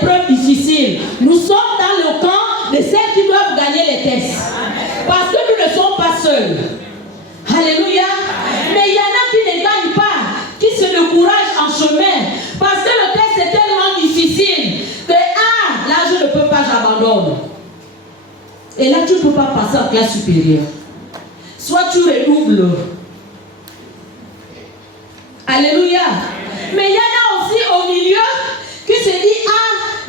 épreuves difficiles, nous sommes dans le camp de celles qui doivent gagner les tests. Parce que nous ne sommes pas seuls. Alléluia. Mais il y en a qui ne gagnent pas, qui se découragent en chemin. Parce que le test est tellement difficile que, là je ne peux pas, j'abandonne. Et là tu ne peux pas passer en classe supérieure. Soit tu redoubles. Alléluia. Mais il y en a aussi au milieu qui se dit,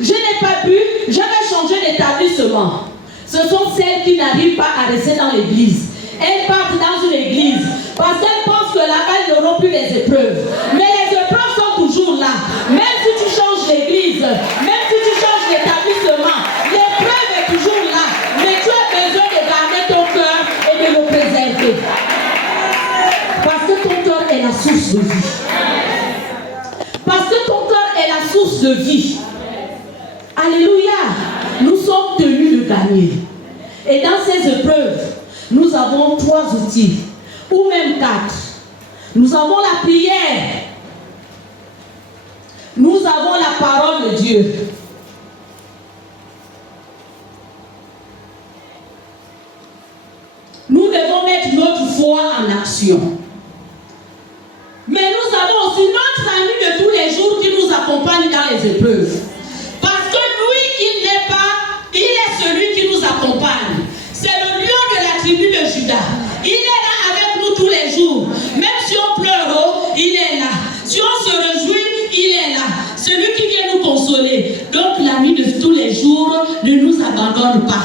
je n'ai pas pu, je vais changer d'établissement. Ce sont celles qui n'arrivent pas à rester dans l'église. Elles partent dans une église parce qu'elles pensent que là-bas, elles n'auront plus les épreuves. Mais les épreuves sont toujours là. Même si tu changes d'église, même si tu changes d'établissement, l'épreuve est toujours là. Mais tu as besoin de garder ton cœur et de le préserver. Parce que ton cœur est la source de vie. Parce que ton cœur est la source de vie. Alléluia. Nous sommes tenus de gagner. Et dans ces épreuves, nous avons 3 outils, ou même 4. Nous avons la prière. Nous avons la parole de Dieu. Nous devons mettre notre foi en action. Mais nous avons aussi notre ami de tous les jours qui nous accompagne dans les épreuves. Parce que lui, il est celui qui nous accompagne. C'est le lion de la tribu de Juda. Il est là avec nous tous les jours. Même si on pleure, il est là. Si on se réjouit, il est là. Celui qui vient nous consoler. Donc l'ami de tous les jours ne nous abandonne pas.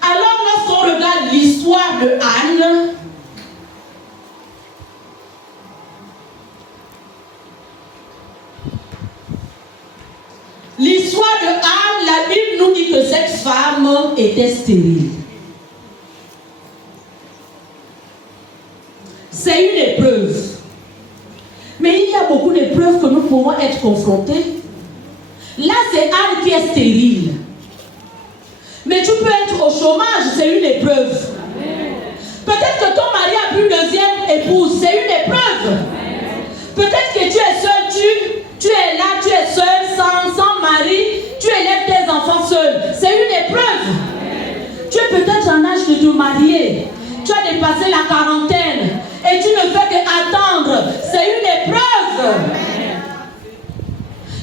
Alors lorsqu'on regarde l'histoire de Anne, l'histoire de Anne, la Bible nous dit que cette femme était stérile. C'est une épreuve. Mais il y a beaucoup d'épreuves que nous pouvons être confrontés. Là, c'est Anne qui est stérile. Mais tu peux être au chômage, c'est une épreuve. Peut-être que ton mari a pris une deuxième épouse, c'est une épreuve. Peut-être que tu es seul, tu es là, tu es seul, sans mari, tu élèves tes enfants seuls. C'est une épreuve. Tu es peut-être en âge de te marier. Tu as dépassé la quarantaine et tu ne fais qu'attendre. C'est une épreuve.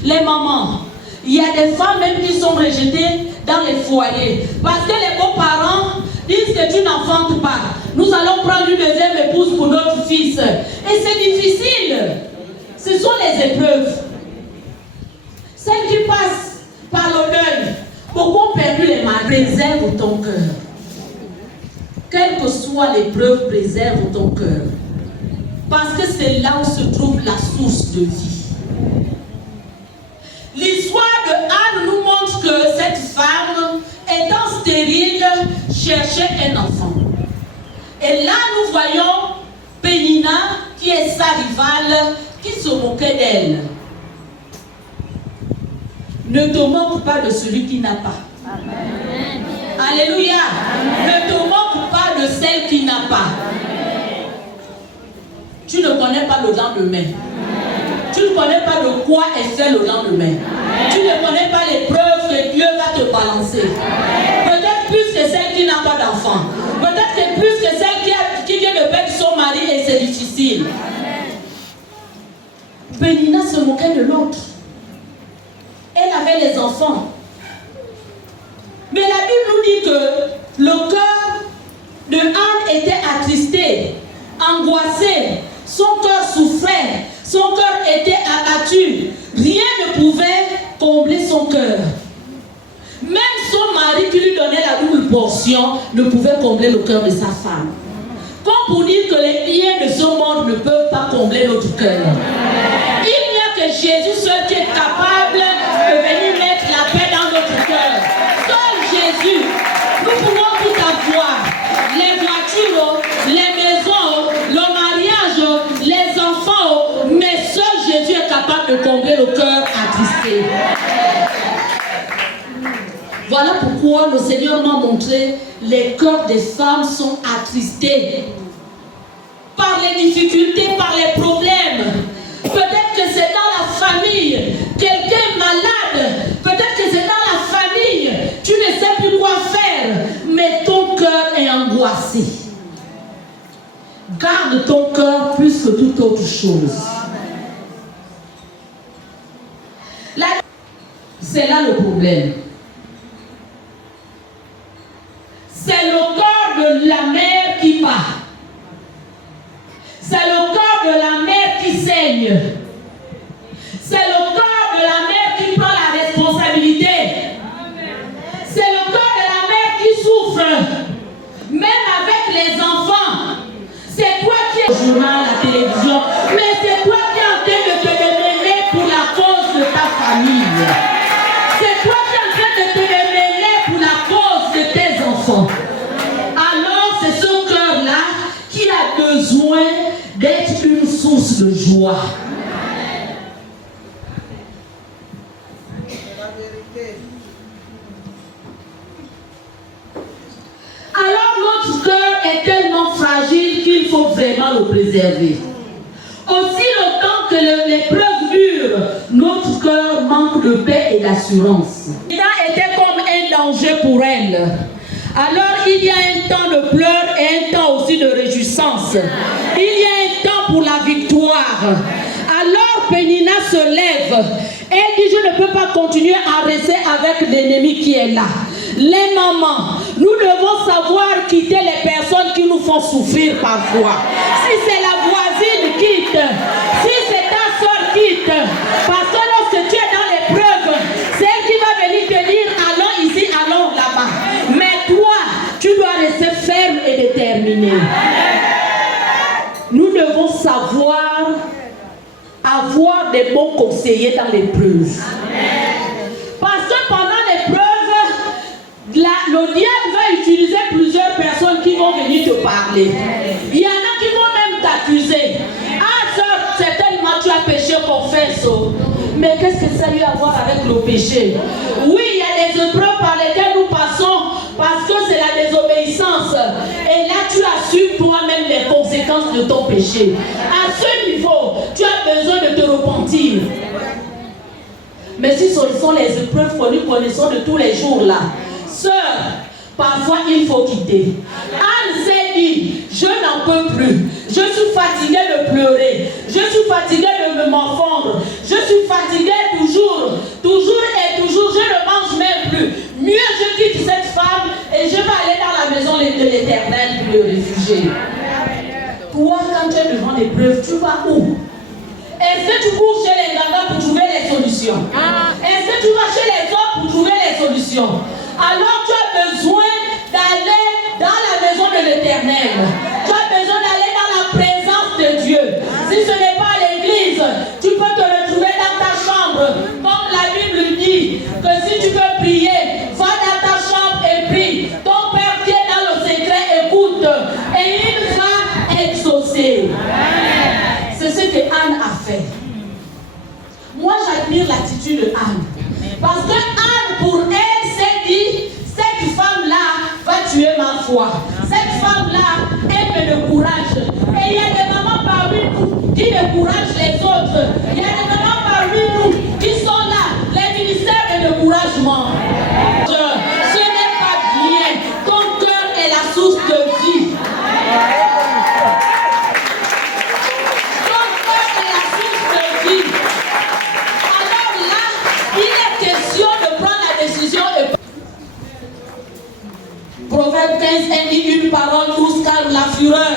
Les mamans, il y a des femmes même qui sont rejetées dans les foyers. Parce que les beaux-parents disent que tu n'enfantes pas. Nous allons prendre une deuxième épouse pour notre fils. Et c'est difficile. Ce sont les épreuves. Celles qui passent par le deuil. Beaucoup ont perdu les maris. Préserve ton cœur. Quelle que soit l'épreuve, préserve ton cœur. Parce que c'est là où se trouve la source de vie. L'histoire de Anne nous montre que cette femme, étant stérile, cherchait un enfant. Et là, nous voyons Pénina, qui est sa rivale, qui se moquait d'elle. Ne te moque pas de celui qui n'a pas. Amen. Alléluia. Amen. Ne te moque pas de celle qui n'a pas. Amen. Tu ne connais pas le lendemain. Amen. Tu ne connais pas de quoi est fait le lendemain. Amen. Tu ne connais pas l'épreuve que Dieu va te balancer. Peut-être plus que celle qui n'a pas d'enfant. Peut-être que plus que celle qui vient de perdre son mari et c'est difficile. Pénina se moquait de l'autre. Elle avait les enfants. Mais la Bible nous dit que le cœur de Anne était attristé, angoissé, son cœur souffrait, son cœur était abattu. Rien ne pouvait combler son cœur. Même son mari qui lui donnait la double portion ne pouvait combler le cœur de sa femme. Comme pour dire que les biens de ce monde ne peuvent pas combler notre cœur. Il n'y a que Jésus seul qui est capable de venir mettre la paix dans notre cœur. Seul Jésus. Nous pouvons tout avoir. Les voitures, les maisons, le mariage, les enfants. Mais seul Jésus est capable de combler le cœur attristé. Voilà pourquoi le Seigneur m'a montré les cœurs des femmes sont attristés par les difficultés, par les problèmes. Peut-être que c'est dans la famille que toute autre chose. C'est là le problème. C'est le corps de la mère qui part. C'est le corps de la mère qui saigne. C'est le corps de la mère qui prend la responsabilité. C'est le corps de la mère qui souffre. Même avec les enfants. C'est toi qui es au journal, à la télévision. Mais c'est toi qui es en train de te démêler pour la cause de ta famille. C'est toi qui es en train de te démêler pour la cause de tes enfants. Alors c'est ce cœur-là qui a besoin d'être une source de joie. Alors notre cœur est tellement fragile qu'il faut vraiment le préserver. Aussi longtemps que l'épreuve dure, notre cœur manque de paix et d'assurance. Pénina était comme un danger pour elle. Alors il y a un temps de pleurs et un temps aussi de réjouissance. Il y a un temps pour la victoire. Alors Pénina se lève. Elle dit, je ne peux pas continuer à rester avec l'ennemi qui est là. Les mamans, nous devons savoir quitter les personnes qui nous font souffrir parfois. Si c'est la voisine, quitte. Si c'est ta soeur, quitte. Parce que lorsque tu es dans l'épreuve, c'est elle qui va venir te dire, allons ici, allons là-bas. Mais toi, tu dois rester ferme et déterminé. Nous devons savoir avoir des bons conseillers dans l'épreuve. Parce que pendant l'épreuve, le diable va utiliser plusieurs personnes qui vont venir te parler. Il y en a qui vont même t'accuser. Ah, soeur, certainement tu as péché, confesse. Mais qu'est-ce que ça a eu à voir avec le péché? Oui, il y a des épreuves par lesquelles nous passons parce que c'est la désobéissance. Et là, tu assumes toi-même les conséquences de ton péché. À ce niveau, tu as besoin de te repentir. Mais si ce sont les épreuves que nous connaissons de tous les jours là, sœur, parfois il faut quitter. Anne s'est dit, je n'en peux plus. Je suis fatiguée de pleurer. Je suis fatiguée de me morfondre. Je suis fatiguée toujours et toujours. Je ne mange même plus. Mieux je quitte cette femme et je vais aller dans la maison de l'Éternel pour le réfugier. Toi, quand tu es devant l'épreuve, tu vas où? Est-ce que tu cours chez les grands pour trouver les solutions? Est-ce que tu vas chez les hommes pour trouver les solutions? Alors tu as besoin d'aller dans la maison de l'Éternel. Tu as besoin d'aller dans la présence de Dieu. Si ce n'est pas à l'église, tu peux te retrouver dans ta chambre. Comme la Bible dit, que si tu veux prier, va dans ta chambre et prie. Ton Père qui est dans le secret, écoute. Et il va exaucer. C'est ce que Anne a fait. Moi, j'admire l'attitude de Anne. Parce que Anne, pour elle, s'est dit, cette femme-là va tuer ma foi. Cette femme-là, elle me décourage. Et il y a des mamans parmi nous qui découragent les autres. Il y a des mamans parmi nous qui sont là, les ministères de découragement. Ce n'est pas bien. Ton cœur est la source de vie. Proverbe 15 dit une parole douce calme la fureur,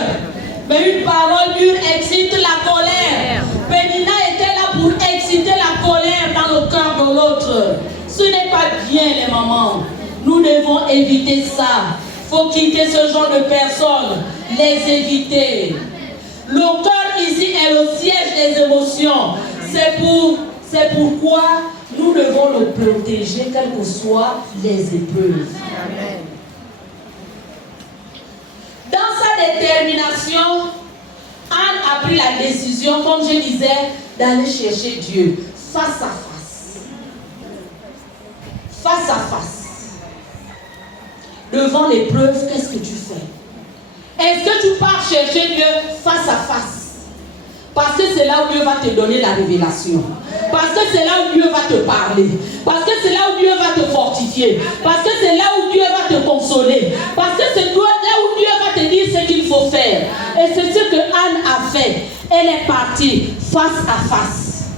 mais une parole dure excite la colère. Pénina était là pour exciter la colère dans le cœur de l'autre. Ce n'est pas bien, les mamans. Nous devons éviter ça. Il faut quitter ce genre de personnes, les éviter. Le cœur ici est le siège des émotions. C'est pourquoi nous devons le protéger, quelles que soient les épreuves. Amen. Dans sa détermination, Anne a pris la décision, comme je disais, d'aller chercher Dieu face à face. Face à face. Devant l'épreuve, qu'est-ce que tu fais? Est-ce que tu pars chercher Dieu face à face? Parce que c'est là où Dieu va te donner la révélation. Parce que c'est là où Dieu va te parler. Parce que c'est là où Dieu va te fortifier. Parce que c'est là où Dieu va te consoler. Parce que c'est là où Dieu va te dire ce qu'il faut faire. Et c'est ce que Anne a fait. elle est partie face à face.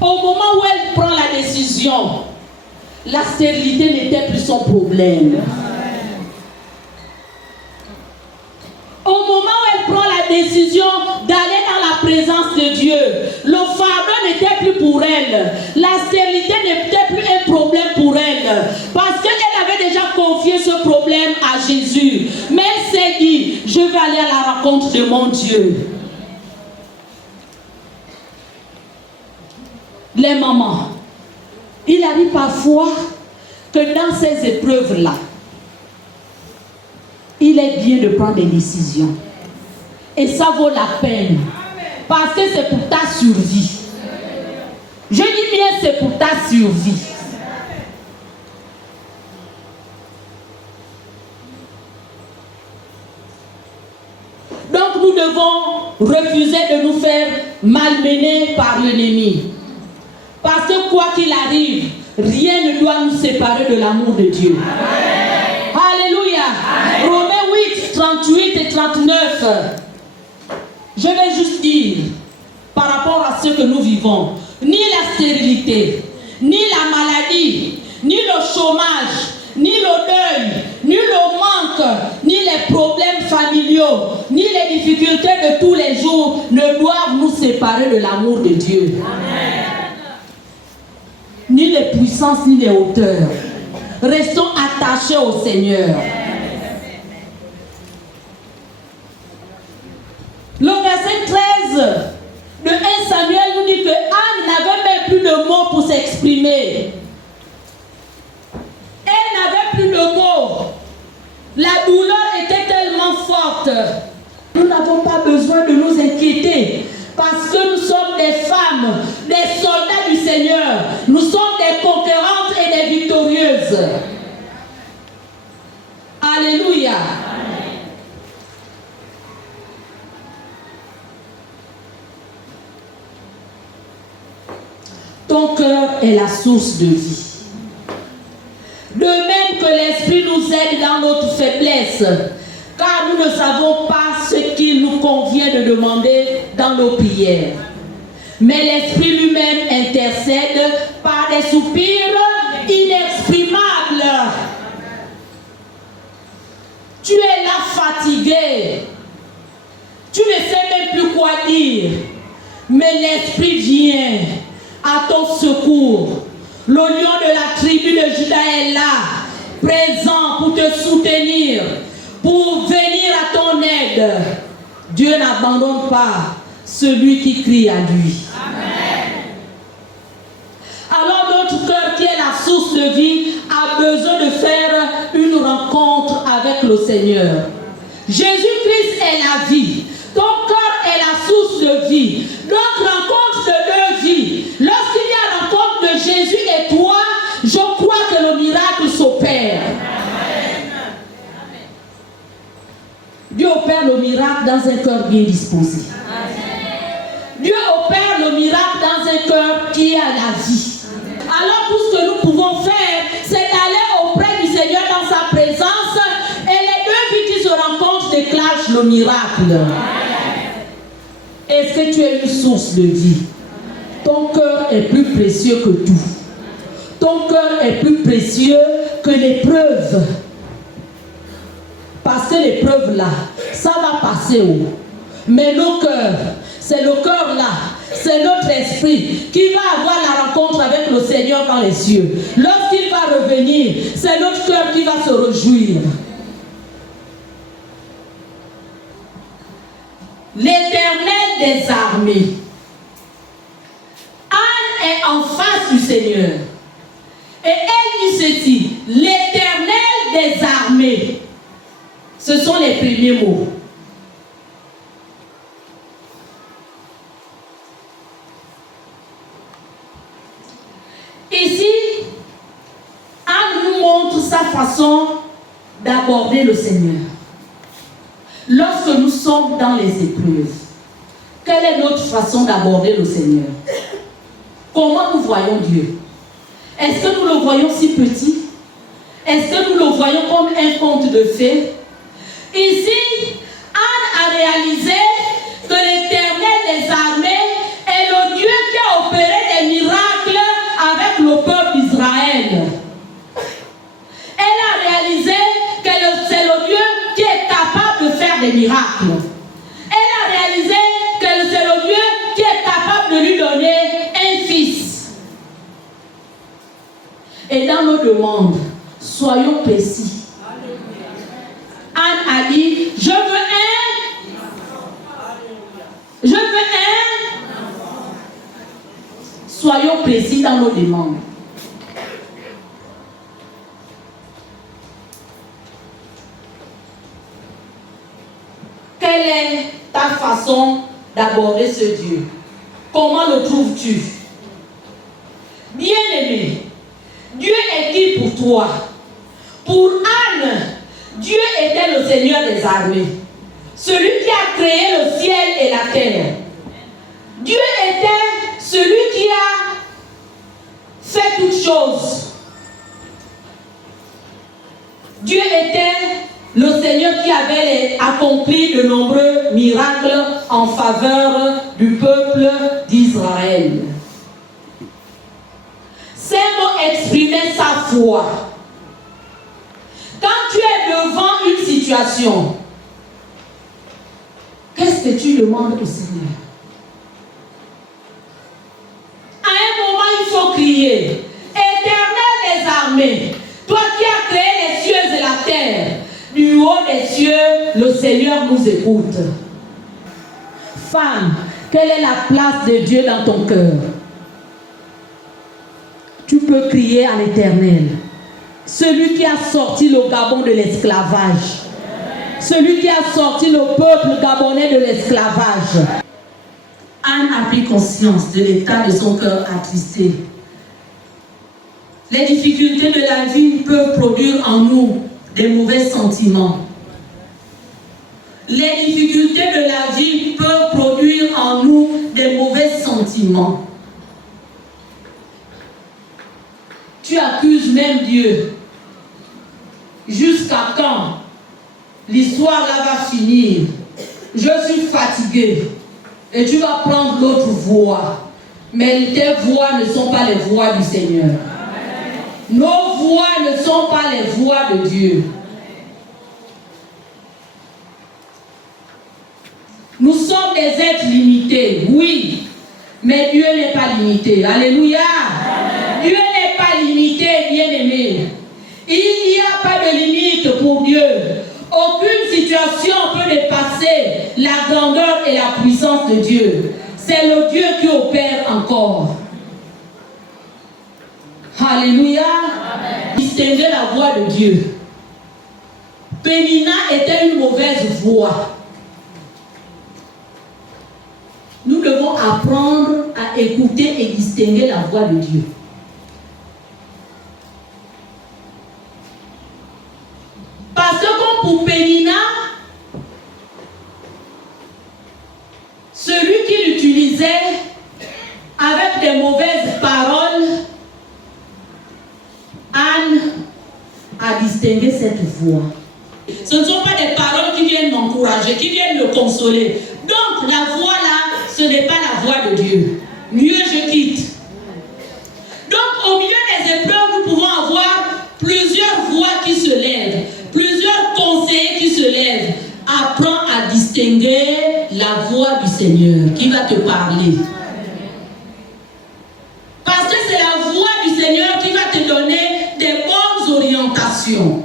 Au moment où elle prend la décision, la stérilité n'était plus son problème. Au moment où elle prend la décision d'aller dans la présence de Dieu, le fardeau n'était plus pour elle. La stérilité n'était plus un problème pour elle. Parce qu'elle avait déjà confié ce problème à Jésus. Mais elle s'est dit, je vais aller à la rencontre de mon Dieu. Les mamans, il arrive parfois que dans ces épreuves-là, il est bien de prendre des décisions. Et ça vaut la peine. Parce que c'est pour ta survie. Je dis bien c'est pour ta survie. Donc nous devons refuser de nous faire malmener par l'ennemi. Parce que quoi qu'il arrive, rien ne doit nous séparer de l'amour de Dieu. Amen. Alléluia. Amen. Romains 8, 38 et 39. Je vais juste dire, par rapport à ce que nous vivons, ni la stérilité, ni la maladie, ni le chômage, ni le deuil, ni le manque, ni les problèmes familiaux, ni les difficultés de tous les jours ne doivent nous séparer de l'amour de Dieu. Amen. Ni les puissances, ni les hauteurs. Restons attachés au Seigneur. Le verset 13 de 1 Samuel nous dit que Anne n'avait même plus de mots pour s'exprimer. Elle n'avait plus de mots. La douleur était tellement forte. Nous n'avons pas besoin de nous inquiéter. Parce que nous sommes des femmes, des soldats du Seigneur. Nous sommes des conquérantes et des victorieuses. Alléluia. Amen. Ton cœur est la source de vie. De même que l'Esprit nous aide dans notre faiblesse. Car nous ne savons pas ce qu'il nous convient de demander dans nos prières. Mais l'Esprit lui-même intercède par des soupirs inexprimables. Tu es là fatigué. Tu ne sais même plus quoi dire. Mais l'Esprit vient à ton secours. Le lion de la tribu de Juda est là, présent pour te soutenir, pour venir à ton aide. Dieu n'abandonne pas celui qui crie à lui. Amen. Alors notre cœur qui est la source de vie a besoin de faire une rencontre avec le Seigneur. Jésus-Christ est la vie. Ton cœur est la source de vie. Donc rencontre de deux vies. Lorsqu'il y a rencontre de Jésus et toi, je crois que le miracle s'opère. Dieu opère le miracle dans un cœur bien disposé. Dieu opère le miracle dans un cœur qui a la vie. Alors tout ce que nous pouvons faire, c'est d'aller auprès du Seigneur dans sa présence et les deux vies qui se rencontrent déclenchent le miracle. Est-ce que tu es une source de vie? Ton cœur est plus précieux que tout. Ton cœur est plus précieux que l'épreuve. Parce que l'épreuve là, ça va passer où? Mais nos cœurs, c'est le cœur là, c'est notre esprit qui va avoir la rencontre avec le Seigneur dans les cieux. Lorsqu'il va revenir, c'est notre cœur qui va se réjouir. L'Éternel des armées. Anne est en face du Seigneur. Et elle dit ceci, l'Éternel des armées. Ce sont les premiers mots. Ici, Anne nous montre sa façon d'aborder le Seigneur. Lorsque nous sommes dans les épreuves, quelle est notre façon d'aborder le Seigneur? Comment nous voyons Dieu? Est-ce que nous le voyons si petit? Est-ce que nous le voyons comme un conte de fées? Ici, Anne a réalisé que l'Éternel te demande, soyons précis. Anne a dit, je veux un. Je veux un. Soyons précis dans nos demandes. Quelle est ta façon d'aborder ce Dieu? Comment le trouves-tu? Bien-aimé, Dieu est qui pour toi? Pour Anne, Dieu était le Seigneur des armées, celui qui a créé le ciel et la terre. Dieu était celui qui a fait toutes choses. Dieu était le Seigneur qui avait accompli de nombreux miracles en faveur du peuple d'Israël. Ces mots exprimaient sa foi. Quand tu es devant une situation, qu'est-ce que tu demandes au Seigneur? À un moment, il faut crier, Éternel des armées, toi qui as créé les cieux et la terre, du haut des cieux, le Seigneur nous écoute. Femme, quelle est la place de Dieu dans ton cœur? Tu peux crier à l'Éternel, celui qui a sorti le Gabon de l'esclavage, celui qui a sorti le peuple gabonais de l'esclavage. Anne a pris conscience de l'état de son cœur attristé. Les difficultés de la vie peuvent produire en nous des mauvais sentiments. Les difficultés de la vie peuvent produire en nous des mauvais sentiments. Tu accuses même Dieu. Jusqu'à quand? L'histoire là va finir. Je suis fatigué. Et tu vas prendre l'autre voie. Mais tes voies ne sont pas les voies du Seigneur. Nos voies ne sont pas les voies de Dieu. Nous sommes des êtres limités, oui, mais Dieu n'est pas limité. Alléluia. Amen. Dieu n'est pas limité, bien-aimé. Il n'y a pas de limite pour Dieu. Aucune situation peut dépasser la grandeur et la puissance de Dieu. C'est le Dieu qui opère encore. Alléluia. Amen. Distinguer la voix de Dieu. Pénina était une mauvaise voix. Nous devons apprendre à écouter et distinguer la voix de Dieu. Parce que comme pour Pénina, celui qui l'utilisait avec des mauvaises paroles, Anne a distingué cette voix. Ce ne sont pas des paroles qui viennent m'encourager, qui viennent me consoler. Donc la voix là, ce n'est pas la voix de Dieu. Mieux je quitte. Donc au milieu des épreuves, nous pouvons avoir plusieurs voix qui se lèvent, plusieurs conseillers qui se lèvent. Apprends à distinguer la voix du Seigneur qui va te parler. Parce que c'est la voix du Seigneur qui va te donner des bonnes orientations,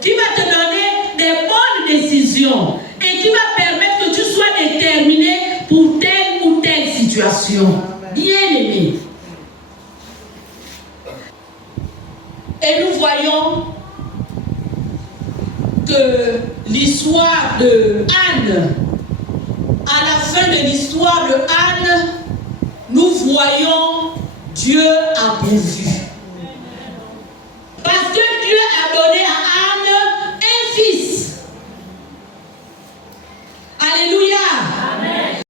qui va te donner des bonnes décisions et qui va permettre que tu sois déterminé pour telle ou telle situation. Bien-aimé. Et nous voyons que l'histoire de Anne, à la fin de l'histoire de Anne, nous voyons Dieu a pourvu. Parce que Dieu a donné à Anne un fils. Alléluia. Amen.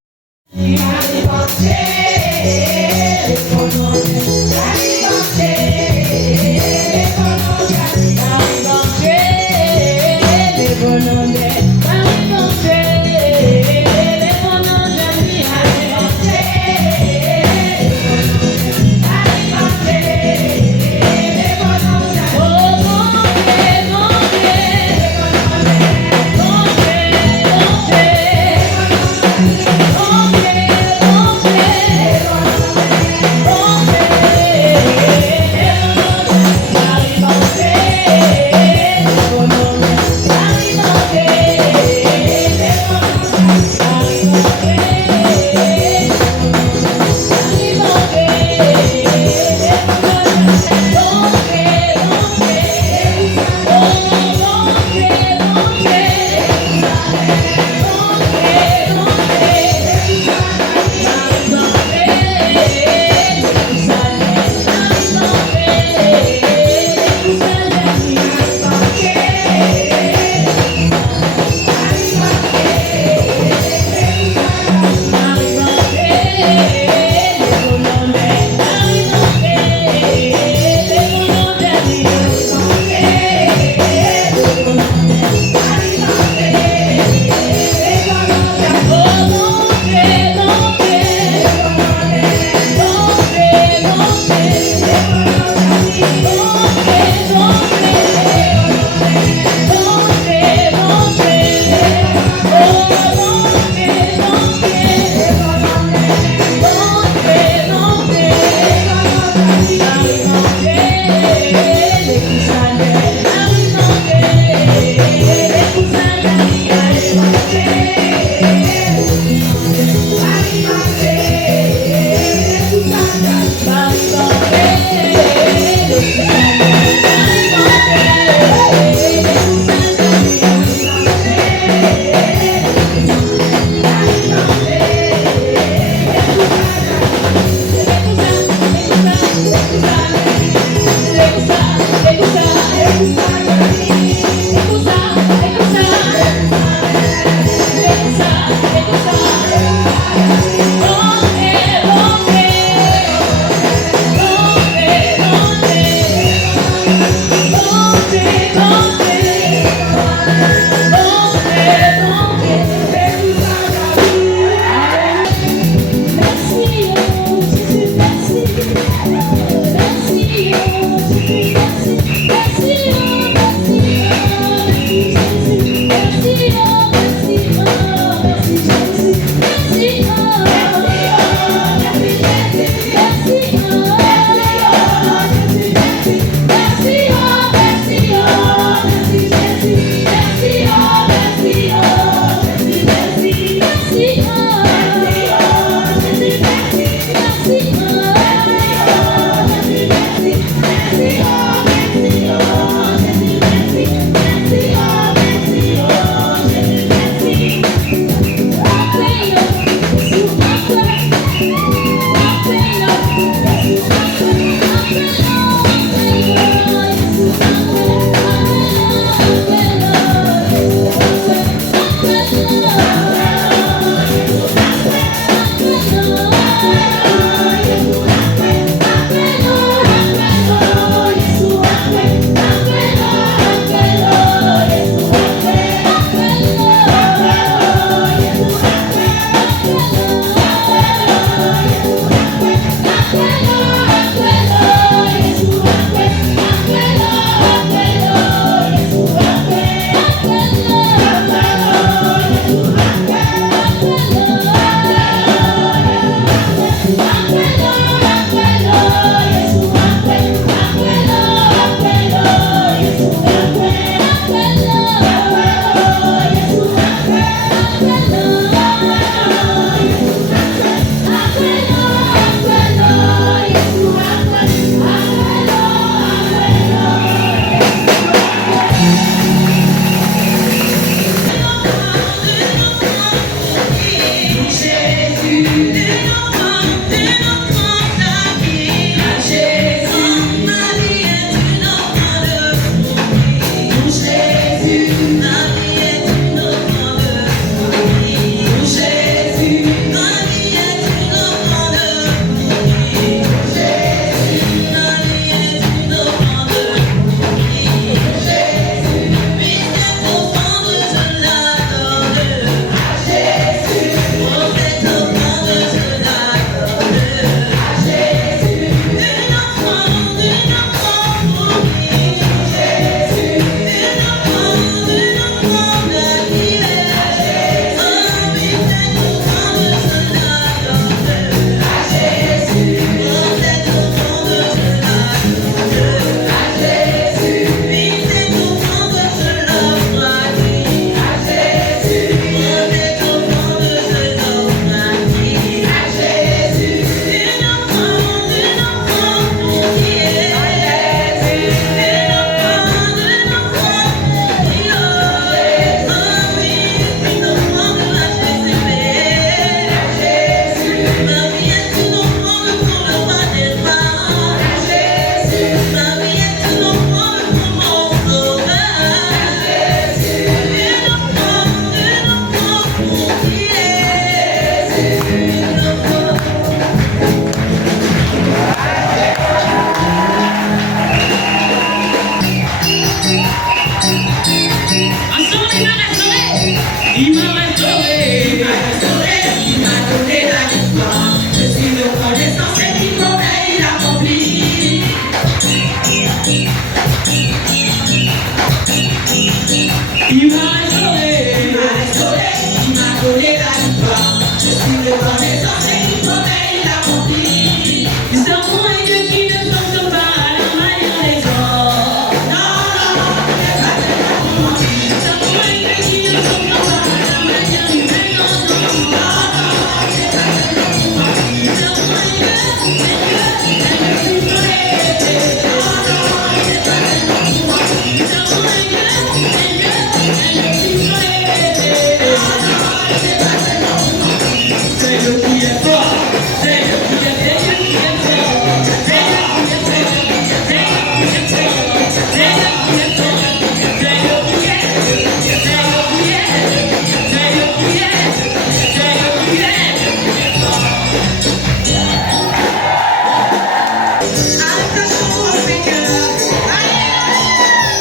Attachons au Seigneur.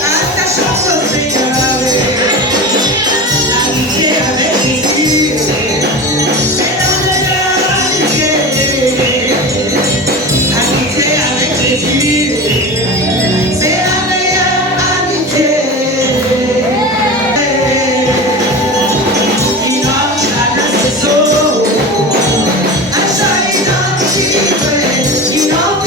Attachons au Seigneur. L'amitié avec Jésus, c'est la meilleure amitié. L'amitié avec Jésus, c'est la meilleure amitié. You know,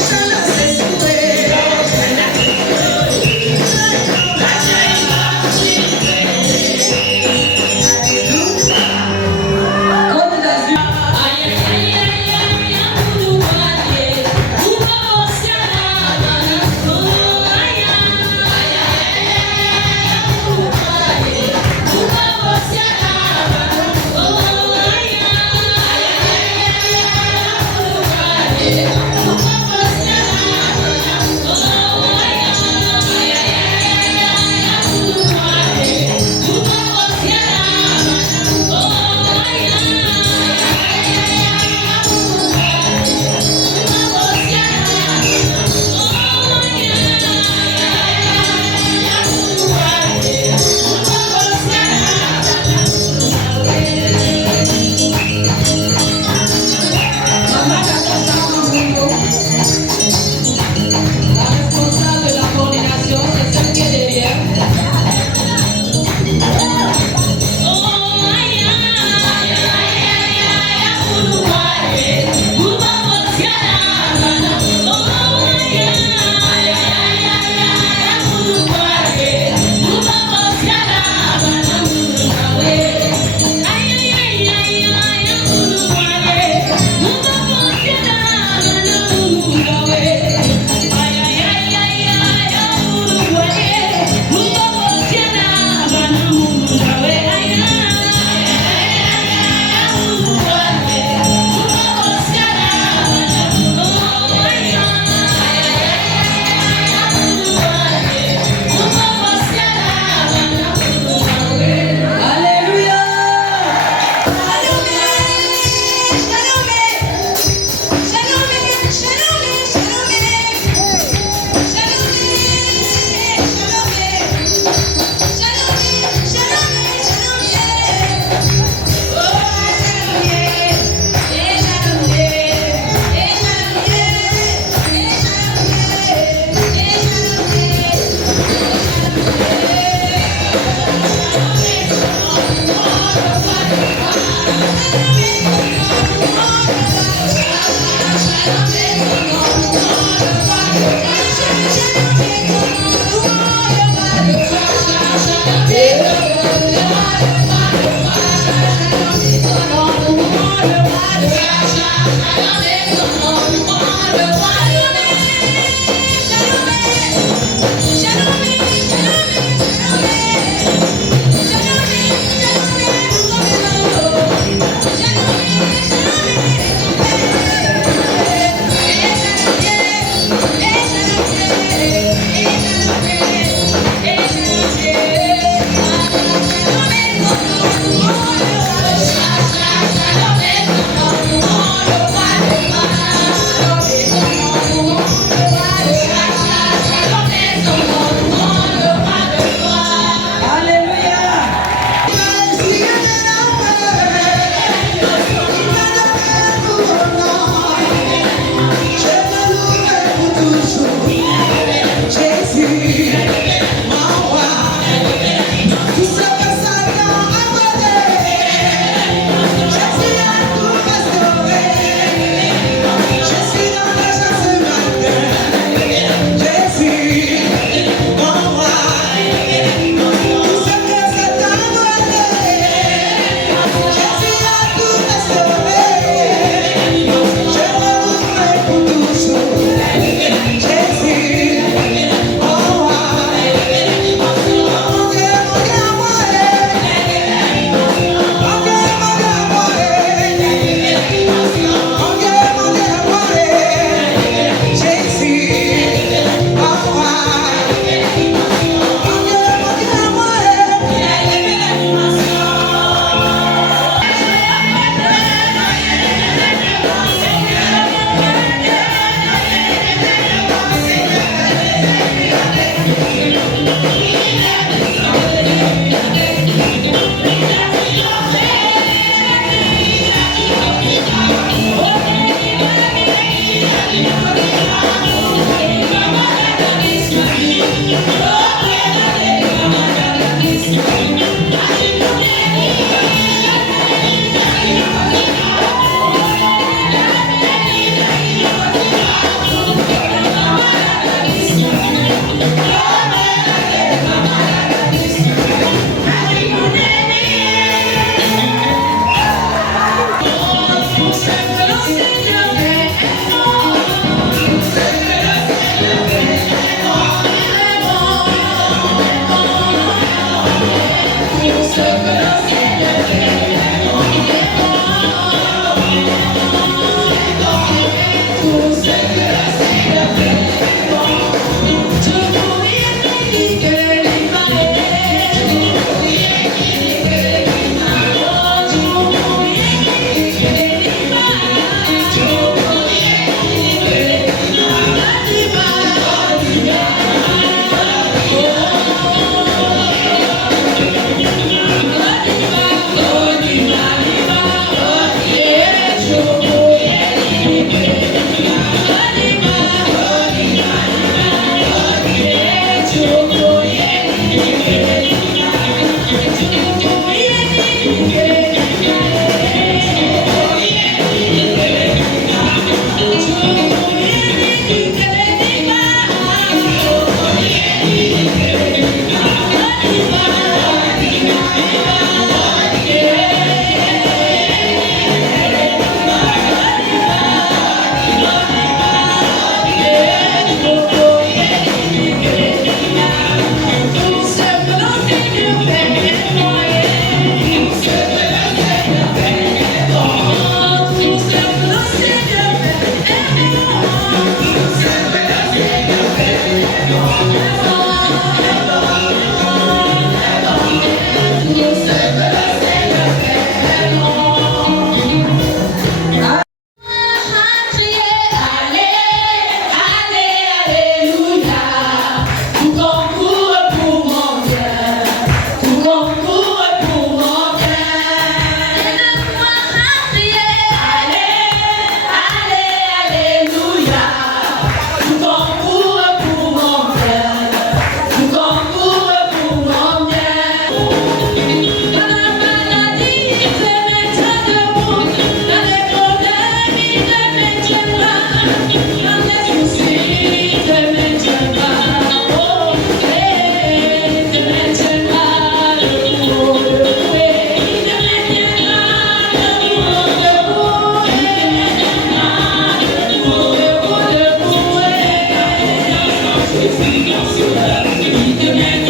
suis dans ce rêve,